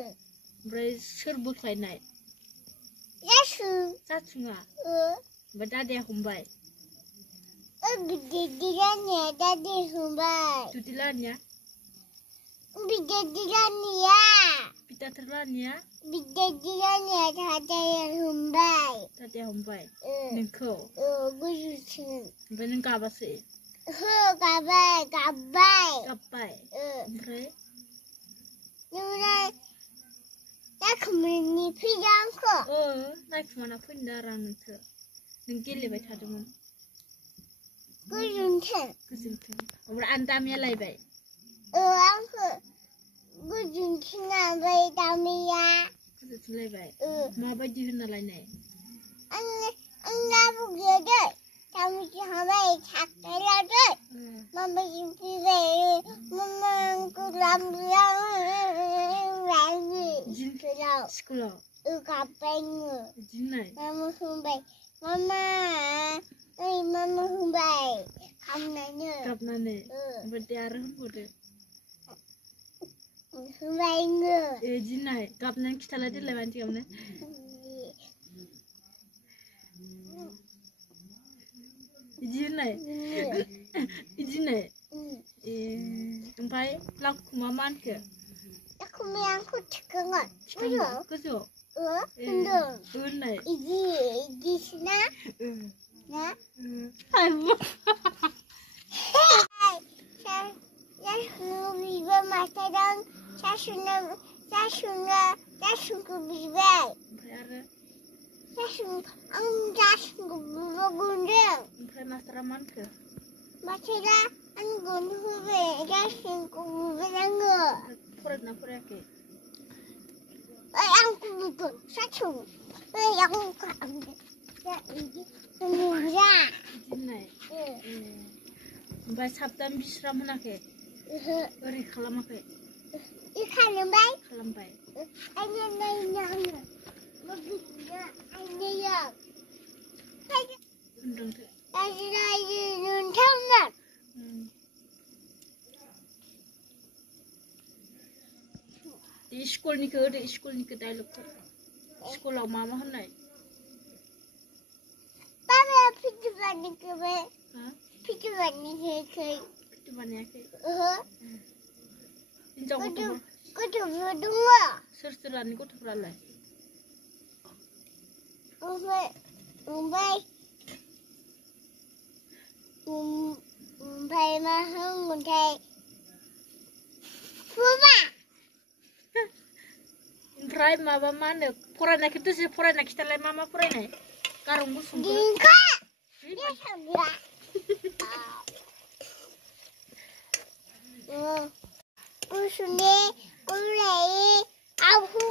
ओमफ्राय सोर बोख्लायनाय जासुङा ओमफ्राय दादाया हमबाय दुदिलानिया बिदाथारलानिया दादाया हमबाय नोंखौ ओमफ्राय नों गाबासै गाब्बाय ओमफ्राय नायखुमाना फैनो आरो आं नोंखौ नों गेलेबाय थादोंमोन गोजोन्थों ओमफ्राय आं दामिया लायबाय गोजोन्थों लायबाय माबायदि होनना लायनाय स्कुलाव गाबनानै ओमफ्राय दे आरो होनबावदो इदिनाय गाबनानै खिथालाय देलाय मानसियावनो इदि होननाय ओमफ्राय लांखुमा मा होनखो गोजौआव होननाय ओमफ्राय मास्टारा मा होनखो फरायदोंना फरायाखै ओमफ्राय साबदाम बिस्राम होनाखै ओरै खालामाखै खालामबाय स्कुलनिखौ होदो स्कुलनिखौ डायलगफोर स्कुलाव मा होननाय फिथु बानायाखै हिनजाव गथ'फोर दङ सोर सोरानि गथ'फ्रालाय ओमफ्राय मा होनगोनथाय ओमफ्राय माबा मा होनो फरायनायखौ दसे फरायना खिथालाय मा फरायनाय गारं गुसुं Aku